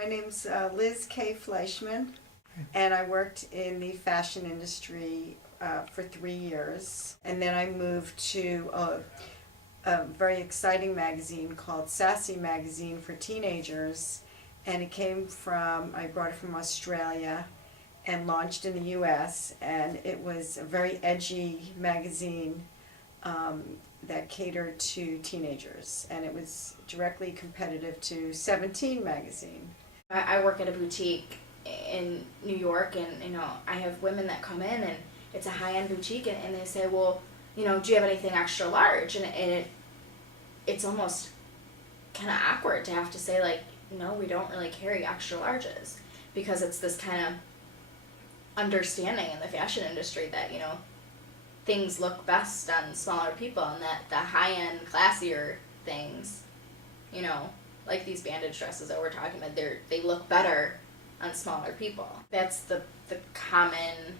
My name's Liz K. Fleischman, and I worked in the fashion industry for 3 years. And then I moved to a very exciting magazine called Sassy Magazine for teenagers. And it came from, I brought it from Australia and launched in the US. And it was a very edgy magazine that catered to teenagers. And it was directly competitive to 17 magazine. I work at a boutique in New York, and I have women that come in, and it's a high-end boutique, and they say, well, do you have anything extra large? And it's almost kind of awkward to have to say, like, no, we don't really carry extra larges, because it's this kind of understanding in the fashion industry that things look best on smaller people, and that the high-end, classier things, like these bandage dresses that we're talking about, they look better on smaller people. That's the common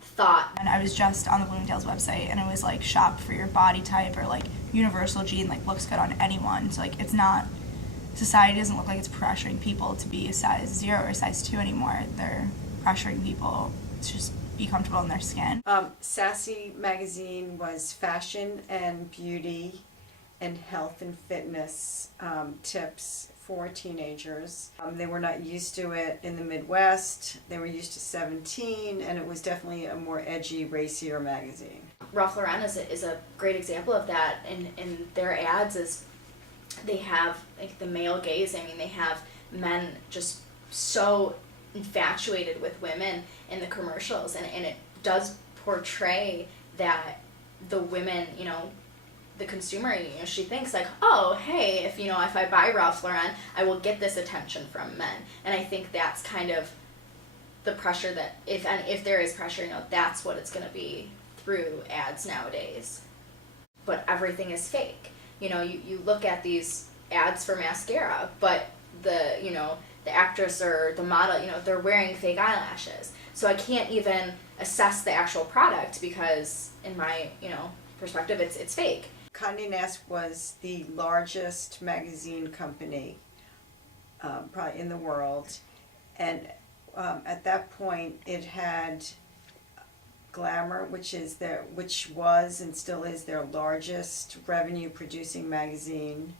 thought. And I was just on the Bloomingdale's website, and it was like shop for your body type, or like universal jean, like looks good on anyone. So like it's not, society doesn't look like it's pressuring people to be a size 0 or size 2 anymore. They're pressuring people to just be comfortable in their skin. Sassy Magazine was fashion and beauty and health and fitness tips for teenagers. They were not used to it in the Midwest. They were used to 17, and it was definitely a more edgy, racier magazine. Ralph Lauren is a great example of that. In their ads, is they have like the male gaze. I mean, they have men just so infatuated with women in the commercials, and it does portray that the women, the consumer, she thinks like, oh, hey, if I buy Ralph Lauren, I will get this attention from men. And I think that's kind of the pressure that, if there is pressure, that's what it's going to be through ads nowadays. But everything is fake. You look at these ads for mascara, but the actress or the model, they're wearing fake eyelashes. So I can't even assess the actual product because in my, perspective, it's fake. Condé Nast was the largest magazine company probably in the world, and at that point it had Glamour, which was and still is their largest revenue producing magazine,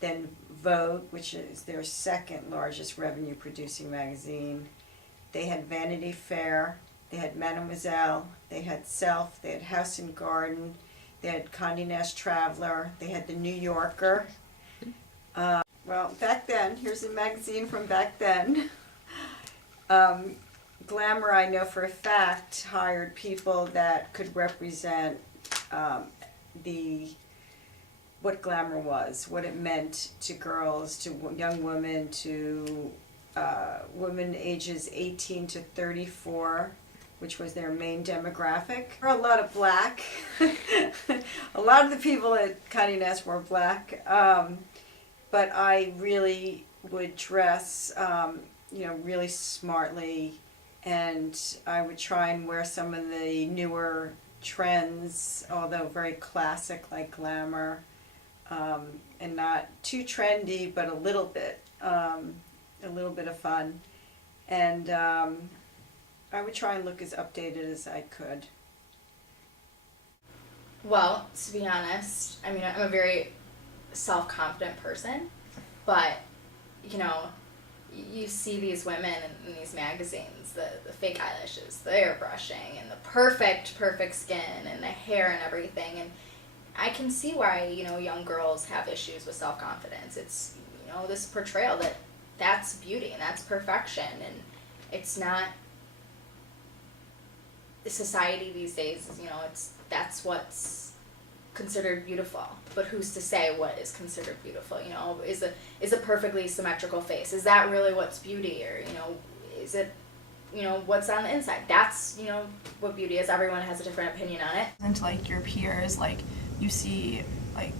then Vogue, which is their second largest revenue producing magazine. They had Vanity Fair, they had Mademoiselle, they had Self, they had House and Garden, they had Condé Nast Traveler, they had The New Yorker. Well, back then, here's a magazine from back then. Glamour, I know for a fact, hired people that could represent what glamour was, what it meant to girls, to young women, to women ages 18 to 34, which was their main demographic. There were a lot of black. A lot of the people at Condé Nast were black, but I really would dress, really smartly, and I would try and wear some of the newer trends, although very classic like glamour, and not too trendy, but a little bit of fun, and I would try and look as updated as I could. Well, to be honest, I'm a very self-confident person, but you see these women in these magazines, the fake eyelashes, the airbrushing, and the perfect skin, and the hair and everything, and I can see why young girls have issues with self-confidence. It's this portrayal that's beauty and that's perfection, and it's not. The society these days is that's what's considered beautiful, but who's to say what is considered beautiful? Is a perfectly symmetrical face, is that really what's beauty? Or is it what's on the inside? That's what beauty is. Everyone has a different opinion on it. And to like your peers, like you see, like,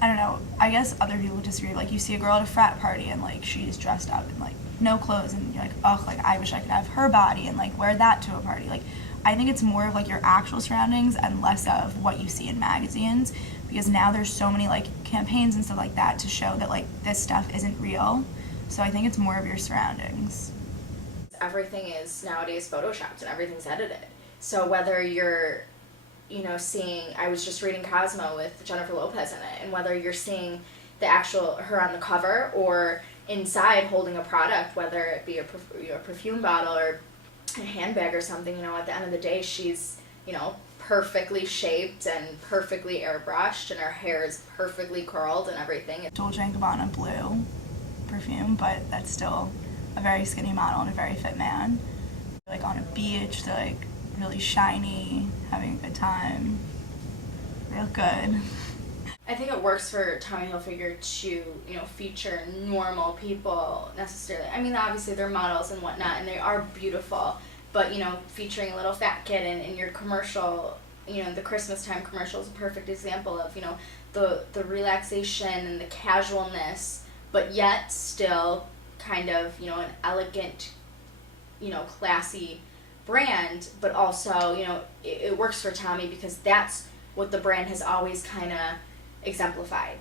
I don't know, I guess other people disagree, like you see a girl at a frat party and like she's dressed up in like no clothes, and you're like, oh, like I wish I could have her body and like wear that to a party. Like I think it's more of like your actual surroundings and less of what you see in magazines, because now there's so many like campaigns and stuff like that to show that like this stuff isn't real. So I think it's more of your surroundings. Everything is nowadays photoshopped and everything's edited. So whether you're, seeing, I was just reading Cosmo with Jennifer Lopez in it, and whether you're seeing the actual her on the cover or inside holding a product, whether it be a perfume bottle or a handbag or something, at the end of the day, she's, perfectly shaped and perfectly airbrushed, and her hair is perfectly curled and everything. Dolce & Gabbana blue perfume, but that's still a very skinny model and a very fit man. Like on a beach, they're like really shiny, having a good time, real good. I think it works for Tommy Hilfiger to, feature normal people necessarily. I mean, obviously they're models and whatnot, and they are beautiful, but, featuring a little fat kid in your commercial, the Christmas time commercial is a perfect example of, the relaxation and the casualness, but yet still kind of, an elegant, classy brand, but also, it works for Tommy because that's what the brand has always kind of exemplified.